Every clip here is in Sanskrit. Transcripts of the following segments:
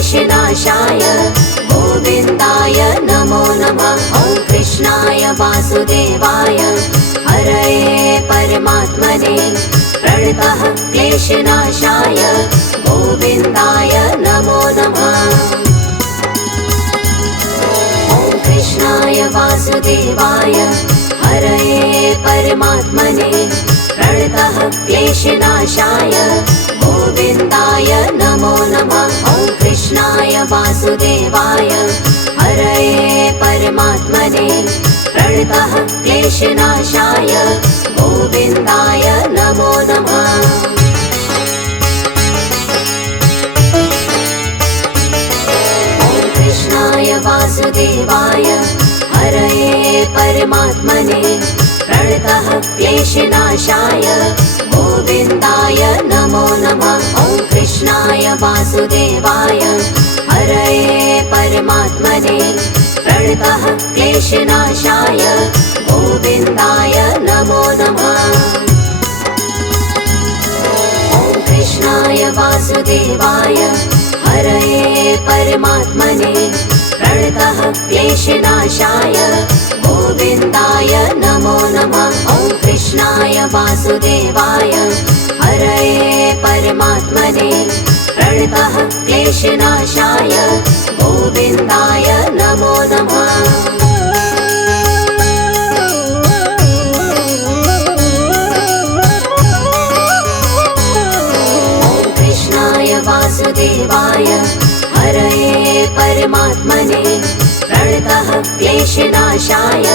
क्लेशनाशाय गोविन्दाय नमो नमः। ॐ कृष्णाय वासुदेवाय हरये परमात्मने प्रणतः क्लेशनाशाय गोविन्दाय नमो नमः। ॐ कृष्णाय वासुदेवाय हरये परमात्मने प्रणतः क्लेशनाशाय गोविन्दाय नमो नमः। ॐ कृष्णाय वासुदेवाय हरये परमात्मने प्रणतः क्लेशनाशाय गोविन्दाय नमो नमः। ॐ कृष्णाय वासुदेवाय हरये परमात्मने प्रणतः क्लेशनाशाय गोविन्दाय नमो नमः। ॐ कृष्णाय वासुदेवाय हरये परमात्मने प्रणतः क्लेशनाशाय गोविन्दाय नमो नमः। ॐ कृष्णाय वासुदेवाय हरये परमात्मने प्रणतः क्लेशनाशाय गोविन्दाय नमो नमः। ॐ कृष्णाय वासुदेवाय हरये परमात्मने प्रणतः क्लेशनाशाय गोविन्दाय नमो नमः। ॐ कृष्णाय वासुदेवाय हरये परमात्मने प्रणतः क्लेशनाशाय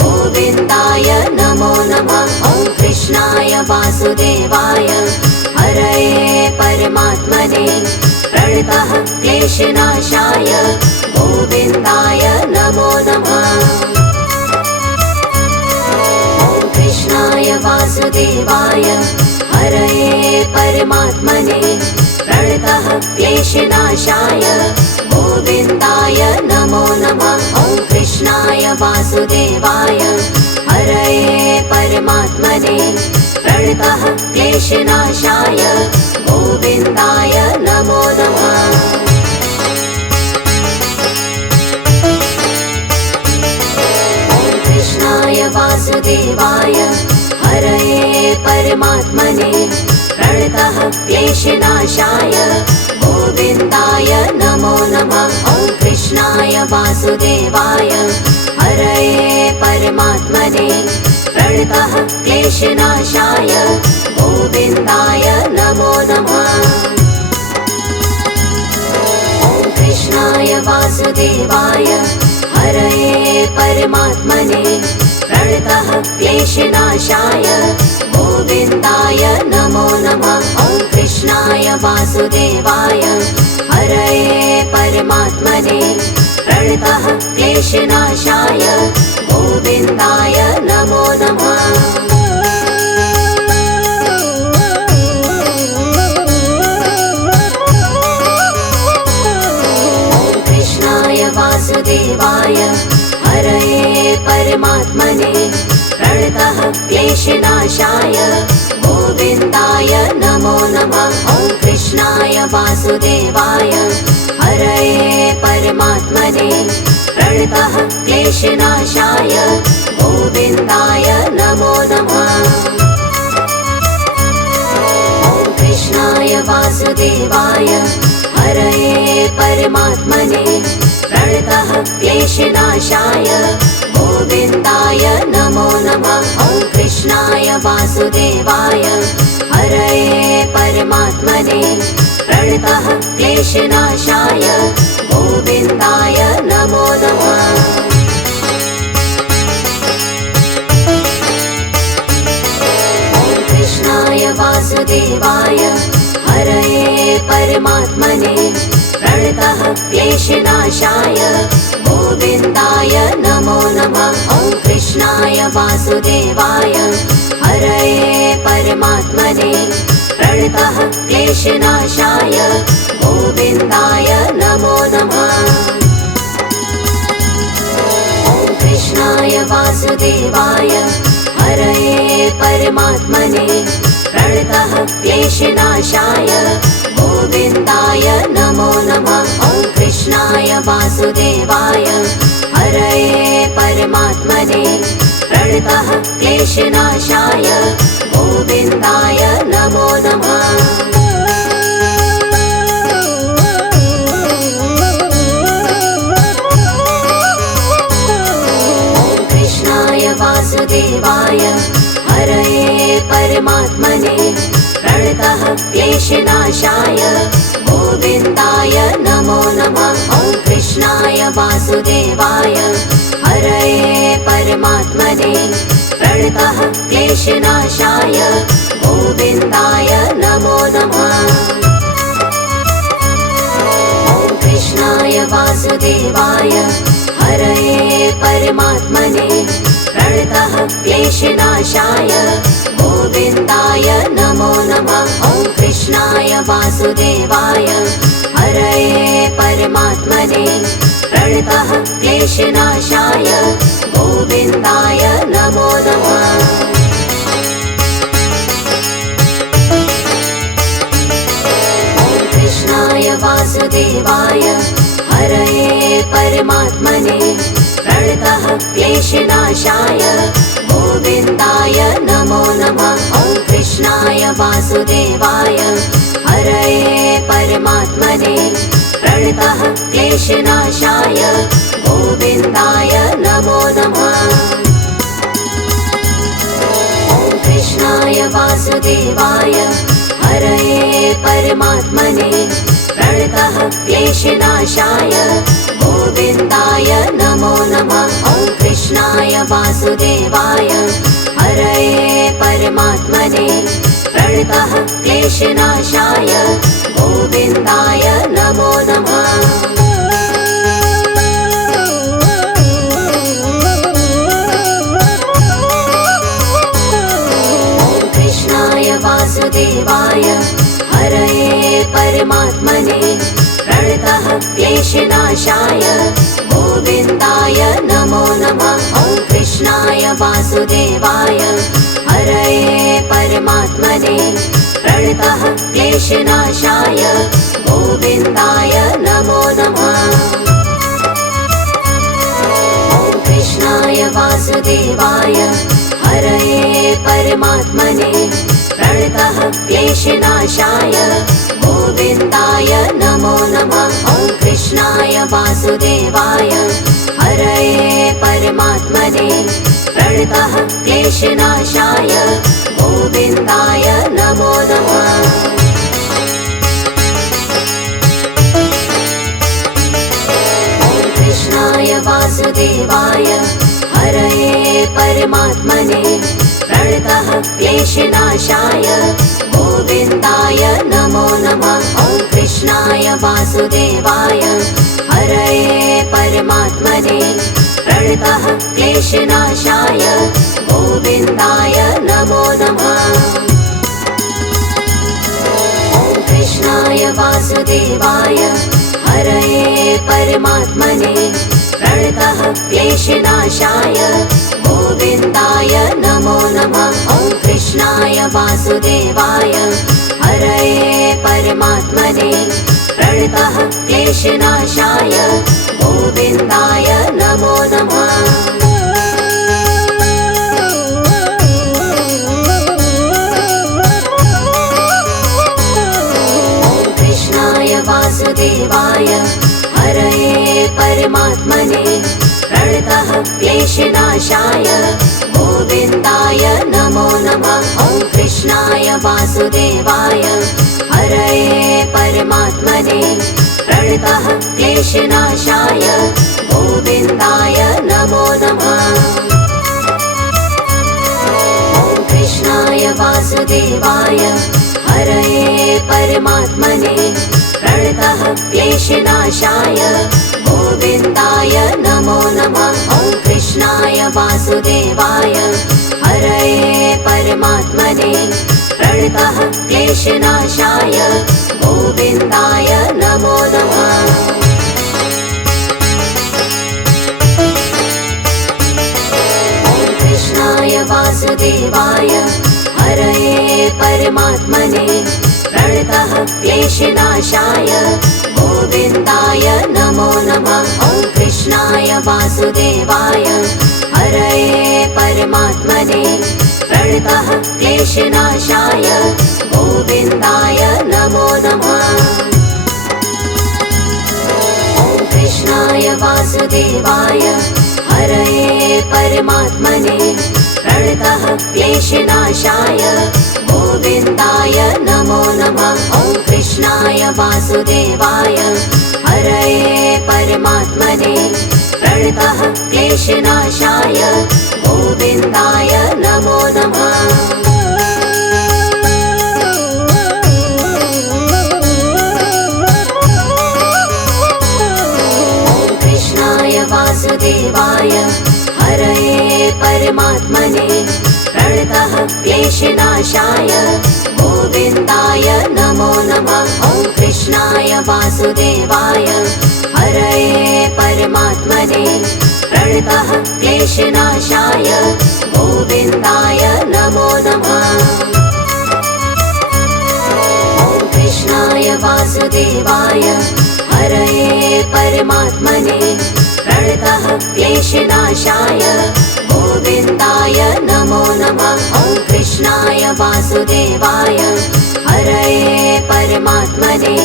गोविन्दाय नमो नमः। ॐ कृष्णाय वासुदेवाय हरये परमात्मने प्रणतः क्लेशनाशाय गोविन्दाय नमो नमः। ॐ कृष्णाय वासुदेवाय हरये परमात्मने प्रणतः क्लेशनाशाय गोविन्दाय नमो नमः। ॐ कृष्णाय वासुदेवाय हरये परमात्मने प्रणतः क्लेशनाशाय गोविन्दाय नमो नमः। ॐ कृष्णाय वासुदेवाय हरये परमात्मने प्रणतः क्लेशनाशाय गोविन्दाय नमो नमः। ॐ कृष्णाय वासुदेवाय हरये परमात्मने प्रणतः क्लेशनाशाय गोविन्दाय नमो नमः। ॐ कृष्णाय वासुदेवाय हरये परमात्मने प्रणतः क्लेशनाशाय गोविन्दाय नमो नमः। ॐ कृष्णाय वासुदेवाय हरये परमात्मने प्रणतः क्लेशनाशाय गोविन्दाय नमो नमः। ॐ कृष्णाय वासुदेवाय हरये परमात्मने प्रणतः क्लेशनाशाय गोविन्दाय नमो नमः। ॐ कृष्णाय वासुदेवाय हरये परमात्मने प्रणतः क्लेशनाशाय गोविन्दाय नमो नमः। ॐ कृष्णाय वासुदेवाय हरये परमात्मने प्रणतः क्लेशनाशाय गोविन्दाय नमो नमः। ॐ कृष्णाय वासुदेवाय हरये परमात्मने प्रणतः क्लेशनाशाय गोविन्दाय नमो नमः। ॐ कृष्णाय वासुदेवाय हरये परमात्मने प्रणतः क्लेशनाशाय गोविन्दाय नमो नमः। ॐ कृष्णाय वासुदेवाय हरये परमात्मने प्रणतः क्लेशनाशाय गोविन्दाय नमो नमः। ॐ कृष्णाय वासुदेवाय हरये परमात्मने प्रणतः क्लेशनाशाय गोविन्दाय नमो नमः। वासुदेवाय हरये परमात्मने प्रणतः क्लेशनाशाय गोविन्दाय नमो नमः। वासुदेवाय हरये परमात्मने प्रणतः क्लेशनाशाय गोविन्दाय नमो नमः। ॐ कृष्णाय वासुदेवाय हरये परमात्मने प्रणतः क्लेशनाशाय गोविन्दाय नमो नमः। ॐ कृष्णाय वासुदेवाय हरये परमात्मने प्रणतः क्लेशनाशाय गोविन्दाय नमो नमः। ॐ कृष्णाय वासुदेवाय हरये परमात्मने प्रणतः क्लेशनाशाय गोविन्दाय नमो नमः। ॐ कृष्णाय वासुदेवाय हरये परमात्मने प्रणतः क्लेशनाशाय गोविन्दाय नमो नमः। ॐ कृष्णाय वासुदेवाय हरये परमात्मने प्रणतः क्लेशनाशाय गोविन्दाय नमो नमः। ॐ कृष्णाय वासुदेवाय हरये परमात्मने प्रणतः क्लेशनाशाय गोविन्दाय नमो नमः। ॐ कृष्णाय वासुदेवाय हरये परमात्मने प्रणतः क्लेशनाशाय गोविन्दाय नमो नमः। ॐ कृष्णाय वासुदेवाय हरये परमात्मने प्रणतः क्लेशनाशाय गोविन्दाय नमो नमः। ॐ कृष्णाय वासुदेवाय हरये परमात्मने प्रणतः क्लेशनाशाय गोविन्दाय नमो नमः। ॐ कृष्णाय वासुदेवाय हरये परमात्मने प्रणतः क्लेशनाशाय गोविन्दाय नमो नमः। ॐ कृष्णाय वासुदेवाय हरये परमात्मने प्रणतः क्लेशनाशाय गोविन्दाय नमो नमः। ॐ कृष्णाय वासुदेवाय हरये परमात्मने प्रणतः क्लेशनाशाय गोविन्दाय नमो नमः। ॐ कृष्णाय वासुदेवाय हरये परमात्मने प्रणतः क्लेशनाशाय गोविन्दाय नमो नमः। ॐ कृष्णाय वासुदेवाय हरये परमात्मने प्रणतः क्लेशनाशाय गोविन्दाय नमो नमः। ॐ कृष्णाय वासुदेवाय हरये परमात्मने प्रणतः क्लेशनाशाय गोविन्दाय नमो नमः। ॐ कृष्णाय वासुदेवाय हरये परमात्मने प्रणतः क्लेशनाशाय गोविन्दाय नमो नमः। ॐ कृष्णाय वासुदेवाय हरये परमात्मने प्रणतः क्लेशनाशाय गोविन्दाय नमो नमः। ॐ कृष्णाय वासुदेवाय हरये परमात्मने प्रणतः क्लेशनाशाय गोविन्दाय नमो नमः। ॐ कृष्णाय वासुदेवाय हरये परमात्मने प्रणतः क्लेशनाशाय गोविन्दाय नमो नमः। ॐ कृष्णाय वासुदेवाय हरये परमात्मने प्रणतः क्लेशनाशाय गोविन्दाय नमो नमः। ॐ वासुदेवाय हरये परमात्मने प्रणतः क्लेशनाशाय गोविन्दाय नमो नमः। ॐ कृष्णाय वासुदेवाय हरये परमात्मने प्रणतः क्लेशनाशाय गोविन्दाय नमो नमः। ॐ कृष्णाय वासुदेवाय हरये परमात्मने प्रणतः क्लेशनाशाय गोविन्दाय नमो नमः। ॐ कृष्णाय वासुदेवाय हरये परमात्मने प्रणतः क्लेशनाशाय गोविन्दाय नमो नमः। ॐ कृष्णाय वासुदेवाय हरये परमात्मने प्रणतः क्लेशनाशाय गोविन्दाय नमो नमः। ॐ कृष्णाय वासुदेवाय हरये परमात्मने प्रणतः क्लेशनाशाय गोविन्दाय नमो नमः। ॐ कृष्णाय वासुदेवाय हरये परमात्मने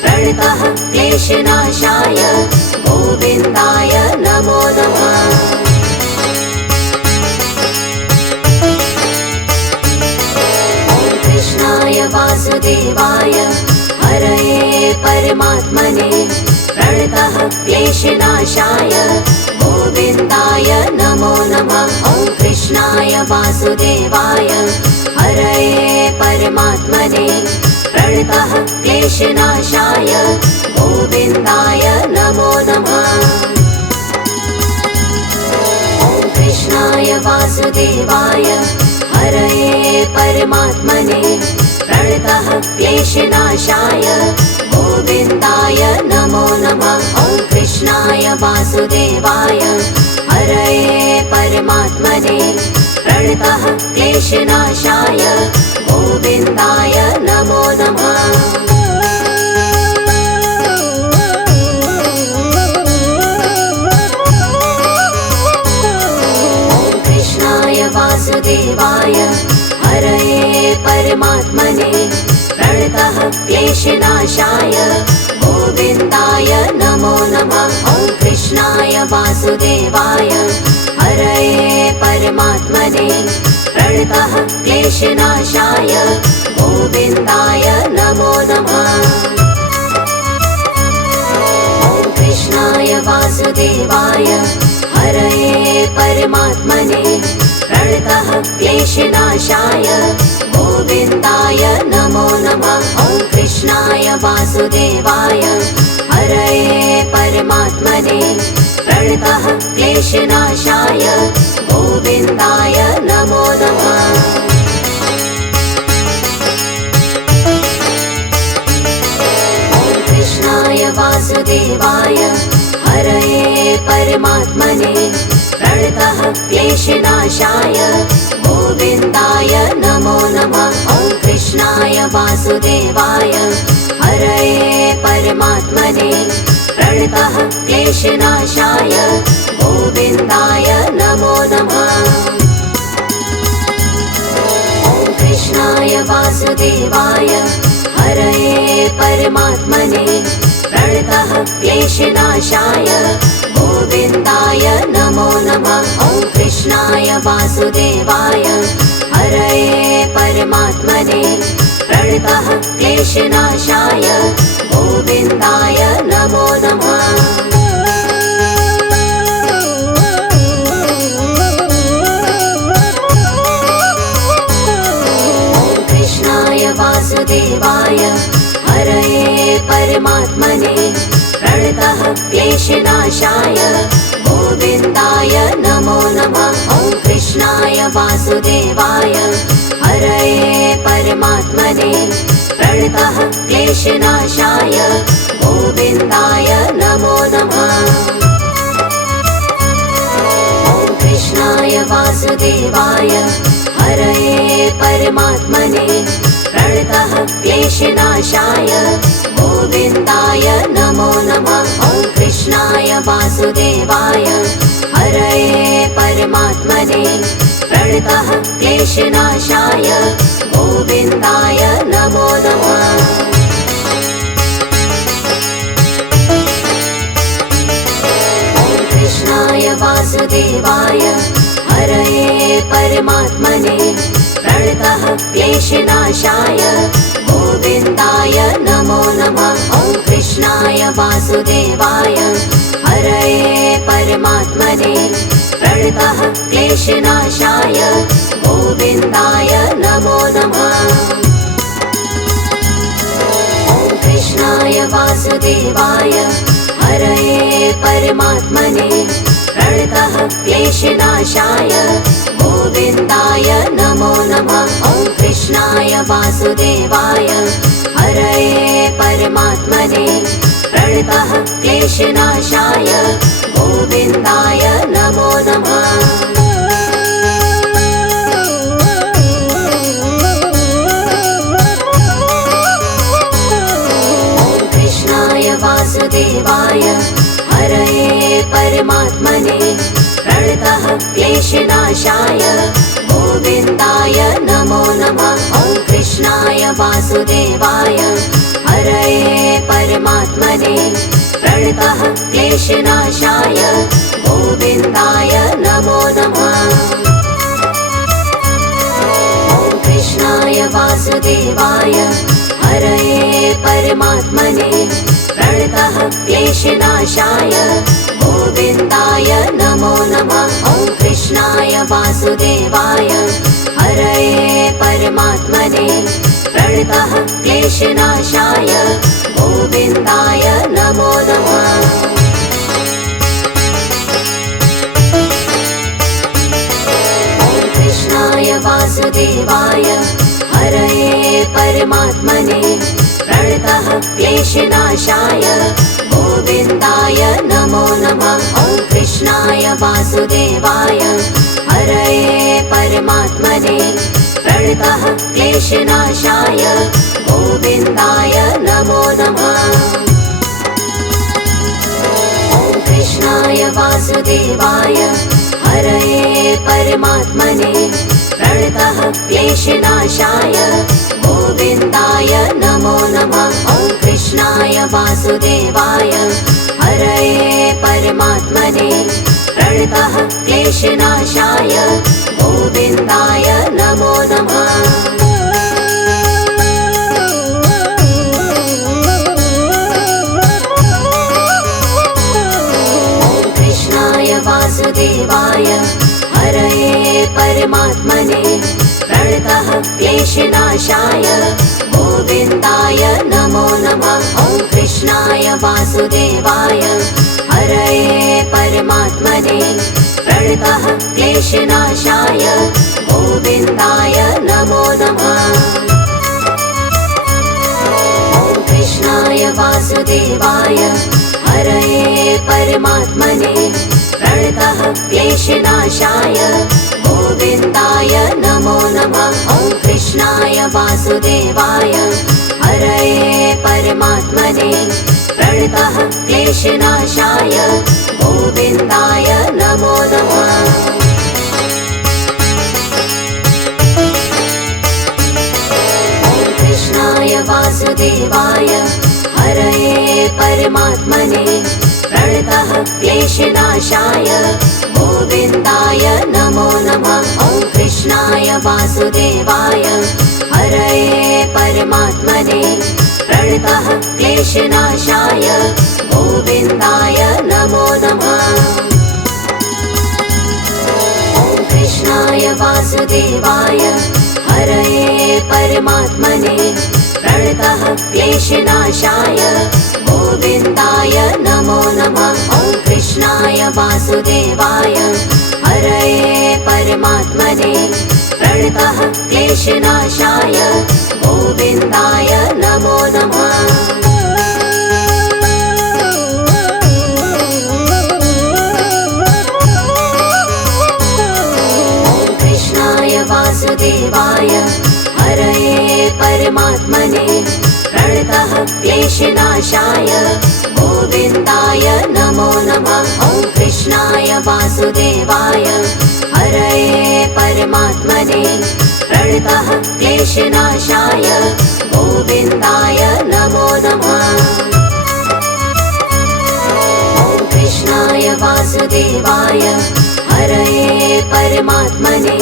प्रणतः क्लेशनाशाय गोविन्दाय नमो नमः। ॐ कृष्णाय वासुदेवाय हरये परमात्मने प्रणतः क्लेशनाशाय गोविन्दाय नमो नमः। ॐ कृष्णाय वासुदेवाय हरये परमात्मने प्रणतः क्लेशनाशाय गोविन्दाय नमो नमः। ॐ कृष्णाय वासुदेवाय हरये परमात्मने प्रणतः क्लेशनाशाय गोविन्दाय नमो नमः। ॐ कृष्णाय वासुदेवाय हरये परमात्मने प्रणतः क्लेशनाशाय गोविन्दाय नमो नमः। ॐ कृष्णाय वासुदेवाय हरये परमात्मने प्रणतः क्लेशनाशाय गोविन्दाय नमो नमः। ॐ कृष्णाय वासुदेवाय हरये परमात्मने प्रणतः क्लेशनाशाय गोविन्दाय नमो नमः। ॐ कृष्णाय वासुदेवाय हरये परमात्मने प्रणतः क्लेशनाशाय गोविन्दाय नमो नमः। ॐ कृष्णाय वासुदेवाय हरये परमात्मने प्रणतः क्लेशनाशाय गोविन्दाय नमो नमः। ॐ कृष्णाय वासुदेवाय हरये परमात्मने प्रणतः क्लेशनाशाय गोविन्दाय नमो नमः। ॐ कृष्णाय वासुदेवाय हरये परमात्मने प्रणतः क्लेशनाशाय गोविन्दाय नमो नमः। ॐ कृष्णाय वासुदेवाय हरये परमात्मने प्रणतः क्लेशनाशाय गोविन्दाय नमो नमः। ॐ कृष्णाय वासुदेवाय हरये परमात्मने प्रणतः क्लेशनाशाय गोविन्दाय नमो नमः। ॐ कृष्णाय वासुदेवाय हरये परमात्मने प्रणतः क्लेशनाशाय गोविन्दाय नमो नमः। ॐ कृष्णाय वासुदेवाय हरये परमात्मने प्रणतः क्लेशनाशाय गोविन्दाय नमो नमः। ॐ कृष्णाय वासुदेवाय हरये परमात्मने प्रणतः क्लेशनाशाय गोविन्दाय नमो नमः। ॐ कृष्णाय वासुदेवाय वासुदेवाय हरये परमात्मने प्रणतः क्लेशनाशाय गोविन्दाय नमो नमः। कृष्णाय वासुदेवाय हरये परमात्मने प्रणतः क्लेशनाशाय गोविन्दाय नमो नमः। ॐ कृष्णाय वासुदेवाय हरये परमात्मने प्रणतः क्लेशनाशाय गोविन्दाय नमो नमः। ॐ कृष्णाय वासुदेवाय हरये परमात्मने प्रणतः क्लेशनाशाय गोविन्दाय नमो नमः। ॐ कृष्णाय वासुदेवाय हरये परमात्मने प्रणतः क्लेशनाशाय गोविन्दाय नमो नमः। वासुदेवाय हरये परमात्मने प्रणतः क्लेशनाशाय गोविन्दाय नमो नमः। ॐ कृष्णाय वासुदेवाय हरये परमात्मने प्रणतः क्लेशनाशाय गोविन्दाय नमो नमः। ॐ कृष्णाय वासुदेवाय हरये परमात्मने प्रणतः क्लेशनाशाय गोविन्दाय नमो नमः। ॐ कृष्णाय वासुदेवाय हरये परमात्मने प्रणतः क्लेशनाशाय गोविन्दाय नमो नमः। ॐ कृष्णाय वासुदेवाय हरये परमात्मने प्रणतः क्लेशनाशाय गोविन्दाय नमो नमः। ॐ कृष्णाय वासुदेवाय हरये परमात्मने प्रणतः क्लेशनाशाय गोविन्दाय नमो नमः। ॐ कृष्णाय वासुदेवाय हरये परमात्मने प्रणतः क्लेशनाशाय गोविन्दाय नमो नमः। ॐ कृष्णाय वासुदेवाय हरये परमात्मने प्रणतः क्लेशनाशाय गोविन्दाय नमो नमः। ॐ कृष्णाय वासुदेवाय हरये परमात्मने प्रणतः क्लेशनाशाय गोविन्दाय नमो नमः। ॐ कृष्णाय वासुदेवाय हरये परमात्मने प्रणतः क्लेशनाशाय गोविन्दाय नमो नमः। ॐ कृष्णाय वासुदेवाय हरये परमात्मने प्रणतः क्लेशनाशाय गोविन्दाय नमो नमः। ॐ कृष्णाय वासुदेवाय हरये परमात्मने प्रणतः क्लेशनाशाय गोविन्दाय नमो नमः। ॐ कृष्णाय वासुदेवाय हरये परमात्मने प्रणतः क्लेशनाशाय गोविन्दाय नमो नमः। ॐ कृष्णाय वासुदेवाय हरये परमात्मने प्रणतः क्लेशनाशाय गोविन्दाय नमो नमः। ॐ कृष्णाय वासुदेवाय हरये परमात्मने प्रणतः क्लेशनाशाय गोविन्दाय नमो नमः। ॐ कृष्णाय वासुदेवाय हरये परमात्मने प्रणतः क्लेशनाशाय गोविन्दाय नमो नमः। ॐ कृष्णाय वासुदेवाय हरये परमात्मने प्रणतः क्लेशनाशाय गोविन्दाय नमो नमः। कृष्णाय वासुदेवाय हरये परमात्मने प्रणतः क्लेशनाशाय गोविन्दाय नमो नमः। ॐ कृष्णाय वासुदेवाय हरये परमात्मने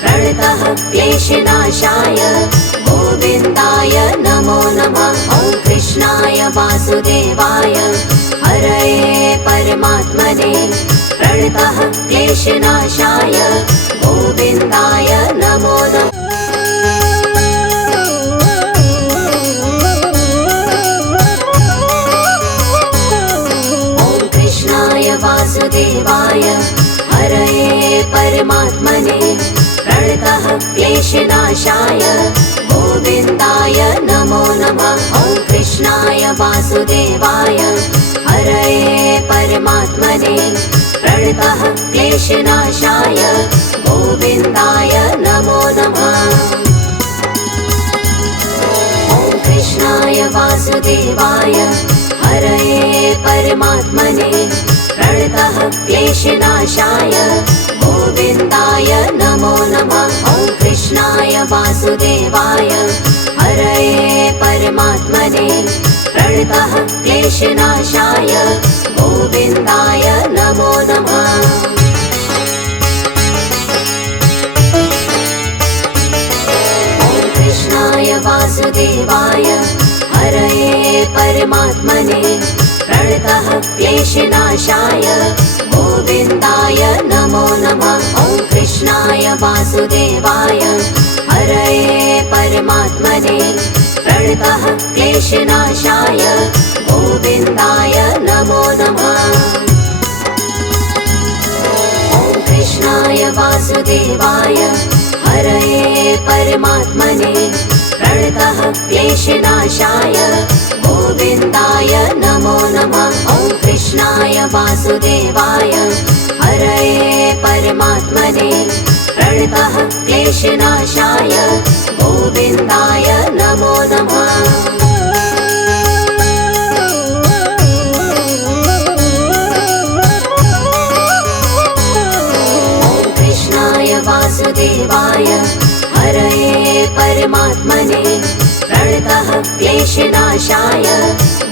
प्रणतः क्लेशनाशाय गोविन्दाय नमो नमः। ॐ कृष्णाय वासुदेवाय हरये परमात्मने प्रणतः क्लेशनाशाय गोविन्दाय नमो नमः। ॐ कृष्णाय वासुदेवाय हरये परमात्मने प्रणतः क्लेशनाशाय गोविन्दाय नमो नमः। ॐ कृष्णाय वासुदेवाय हरये परमात्मने प्रणतः क्लेशनाशाय गोविन्दाय नमो नमः। ॐ कृष्णाय वासुदेवाय हरये परमात्मने प्रणतः क्लेशनाशाय गोविन्दाय नमो नमः। ॐ कृष्णाय वासुदेवाय हरये परमात्मने प्रणतः क्लेशनाशाय गोविन्दाय नमो नमः। ॐ कृष्णाय वासुदेवाय हरये परमात्मने प्रणतः क्लेशनाशाय गोविन्दाय नमो नमः। ॐ कृष्णाय वासुदेवाय हरये परमात्मने प्रणतः क्लेशनाशाय गोविन्दाय नमो नमः। ॐ कृष्णाय वासुदेवाय हरये परमात्मने प्रणतः क्लेशनाशाय गोविन्दाय नमो नमः। ॐ कृष्णाय वासुदेवाय हरये परमात्मने प्रणतः क्लेशनाशाय गोविन्दाय नमो नमः। ॐ कृष्णाय वासुदेवाय हरये परमात्मने प्रणतः क्लेशनाशाय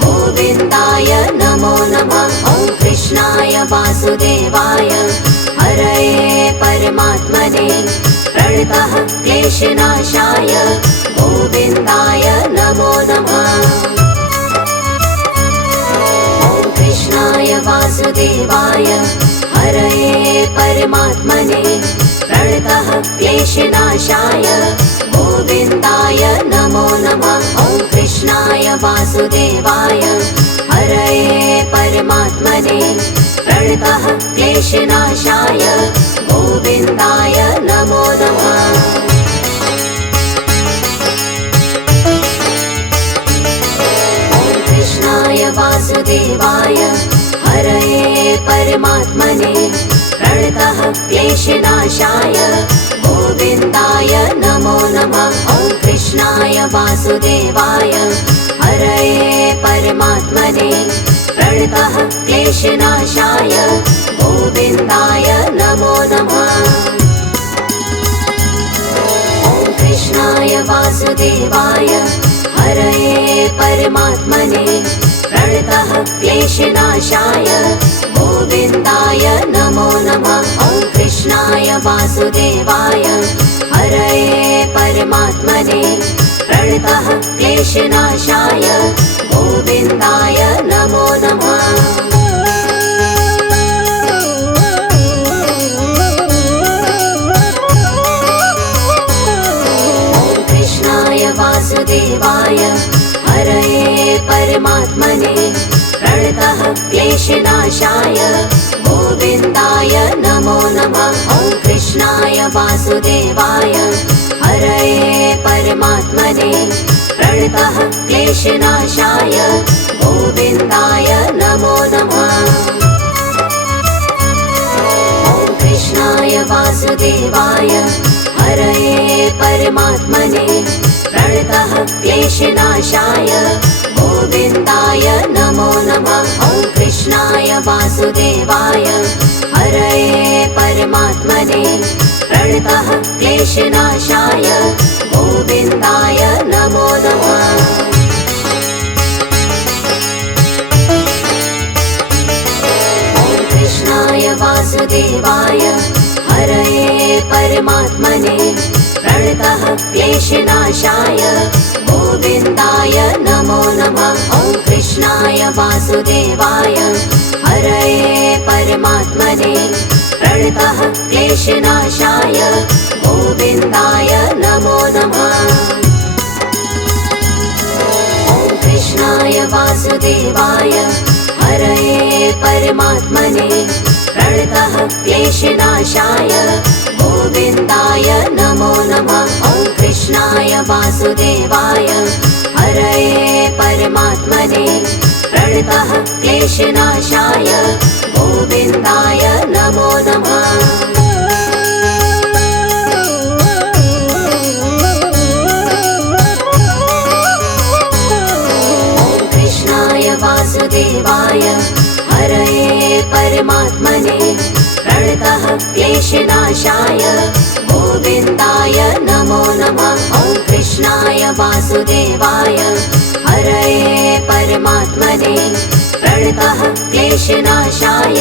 गोविन्दाय नमो नमः। ॐ कृष्णाय वासुदेवाय हरये परमात्मने प्रणतः क्लेशनाशाय गोविन्दाय नमो नमः। ॐ कृष्णाय वासुदेवाय हरये परमात्मने प्रणतः क्लेशनाशाय गोविन्दाय नमो नमः। ॐ कृष्णाय वासुदेवाय हरये परमात्मने प्रणतः क्लेशनाशाय गोविन्दाय नमो नमः। ॐ कृष्णाय वासुदेवाय हरये परमात्मने प्रणतः क्लेशनाशाय गोविन्दाय नमो नमः। ॐ कृष्णाय वासुदेवाय हरये परमात्मने प्रणतः क्लेशनाशाय गोविन्दाय नमो नमः। ॐ कृष्णाय वासुदेवाय हरये परमात्मने प्रणतः क्लेशनाशाय गोविन्दाय नमो नमः। ॐ कृष्णाय वासुदेवाय हरये परमात्मने प्रणतः क्लेशनाशाय गोविन्दाय नमो नमः। ॐ कृष्णाय वासुदेवाय हरये परमात्मने प्रणतः क्लेशनाशाय गोविन्दाय नमो नमः। ॐ कृष्णाय वासुदेवाय हरये परमात्मने प्रणतः क्लेशनाशाय गोविन्दाय नमो नमः। ॐ कृष्णाय वासुदेवाय हरये परमात्मने प्रणतः क्लेशनाशाय गोविन्दाय नमो नमः। ॐ कृष्णाय वासुदेवाय परमात्मने प्रणतः क्लेशनाशाय गोविन्दाय नमो नमः। ॐ कृष्णाय वासुदेवाय हरये परमात्मने प्रणतः क्लेशनाशाय गोविन्दाय नमो नमः। ॐ कृष्णाय वासुदेवाय हरये परमात्मने प्रणतः क्लेशनाशाय गोविन्दाय नमो नमः। ॐ कृष्णाय वासुदेवाय हरये परमात्मने प्रणतः क्लेशनाशाय गोविन्दाय नमो नमः। ॐ कृष्णाय वासुदेवाय हरये परमात्मने प्रणतः क्लेशनाशाय गोविन्दाय नमो नमः। ॐ कृष्णाय वासुदेवाय हरये परमात्मने प्रणतः क्लेशनाशाय गोविन्दाय नमो नमः। ॐ कृष्णाय वासुदेवाय हरये परमात्मने प्रणतः क्लेशनाशाय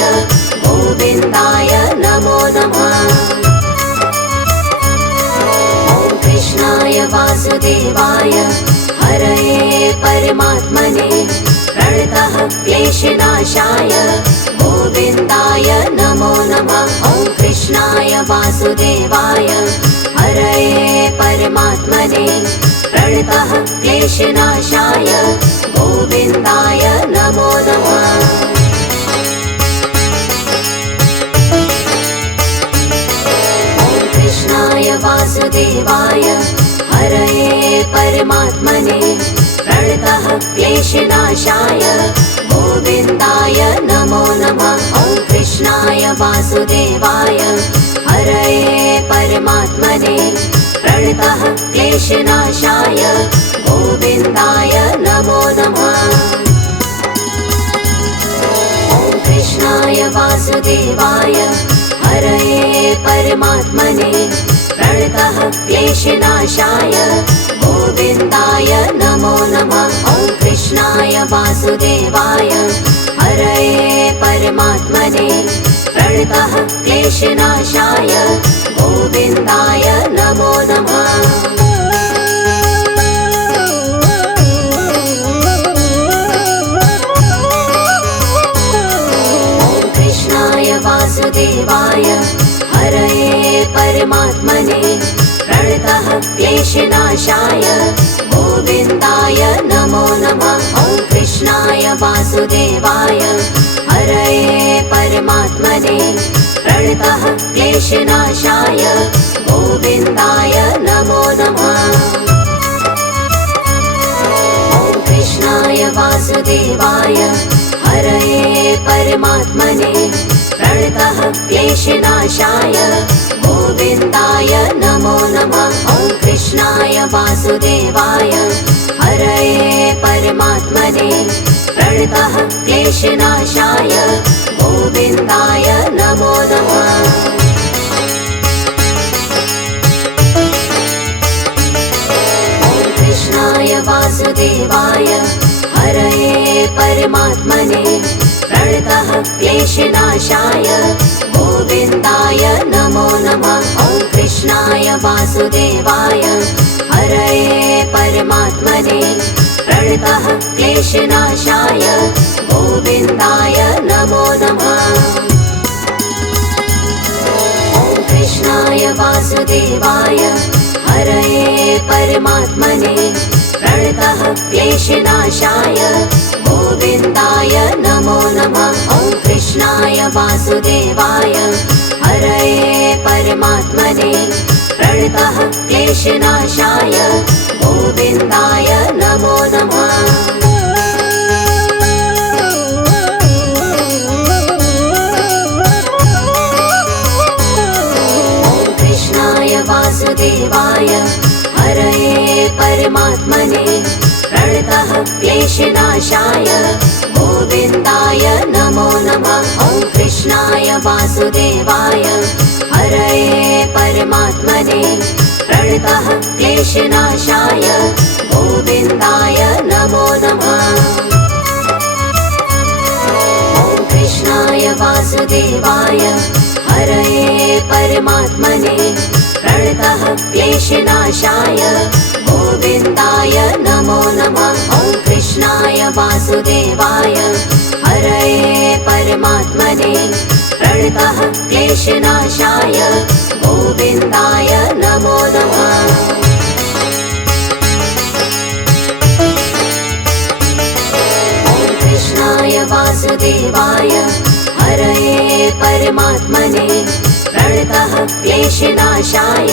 गोविन्दाय नमो नमः। ॐ कृष्णाय वासुदेवाय हरये परमात्मने प्रणतः क्लेशनाशाय गोविन्दाय नमो नमः। ॐ कृष्णाय वासुदेवाय हरये परमात्मने प्रणतः क्लेशनाशाय गोविन्दाय नमो नमः। ॐ कृष्णाय वासुदेवाय हरये परमात्मने प्रणतः क्लेशनाशाय गोविन्दाय नमो नमः। ॐ कृष्णाय वासुदेवाय हरये परमात्मने प्रणतः क्लेशनाशाय गोविन्दाय नमो नमः। ॐ कृष्णाय वासुदेवाय हरये परमात्मने प्रणतः क्लेशनाशाय गोविन्दाय नमो नमः। ॐ कृष्णाय वासुदेवाय हरये परमात्मने प्रणतः क्लेशनाशाय गोविन्दाय नमो नमः। ॐ कृष्णाय वासुदेवाय हरये परमात्मने प्रणतः क्लेशनाशाय गोविन्दाय नमो नमः। ॐ कृष्णाय वासुदेवाय हरये परमात्मने प्रणतः क्लेशनाशाय गोविन्दाय नमो नमः। ॐ कृष्णाय वासुदेवाय हरये परमात्मने प्रणतः क्लेशनाशाय गोविन्दाय नमो नमः। ॐ कृष्णाय वासुदेवाय हरये परमात्मने प्रणतः क्लेशनाशाय गोविन्दाय नमो नमः। ॐ कृष्णाय वासुदेवाय हरये परमात्मने प्रणतः क्लेशनाशाय गोविन्दाय नमो नमः। ॐ कृष्णाय वासुदेवाय हरये परमात्मने प्रणतः क्लेशनाशाय गोविन्दाय नमो नमः। ॐ कृष्णाय वासुदेवाय हरये परमात्मने प्रणतः क्लेशनाशाय गोविन्दाय नमो नमः। ॐ कृष्णाय वासुदेवाय हरये परमात्मने प्रणतः क्लेशनाशाय गोविन्दाय नमो नमः। ॐ कृष्णाय वासुदेवाय हरये परमात्मने प्रणतः क्लेशनाशाय गोविन्दाय नमो नमः। ॐ कृष्णाय वासुदेवाय प्रणतः क्लेशनाशाय गोविन्दाय नमो नमः। ॐ कृष्णाय वासुदेवाय हरये परमात्मने प्रणतः क्लेशनाशाय गोविन्दाय नमो नमः। ॐ कृष्णाय वासुदेवाय हरये परमात्मने प्रणतः क्लेशनाशाय गोविन्दाय नमो नमः। ॐ कृष्णाय वासुदेवाय हरये परमात्मने प्रणतः क्लेशनाशाय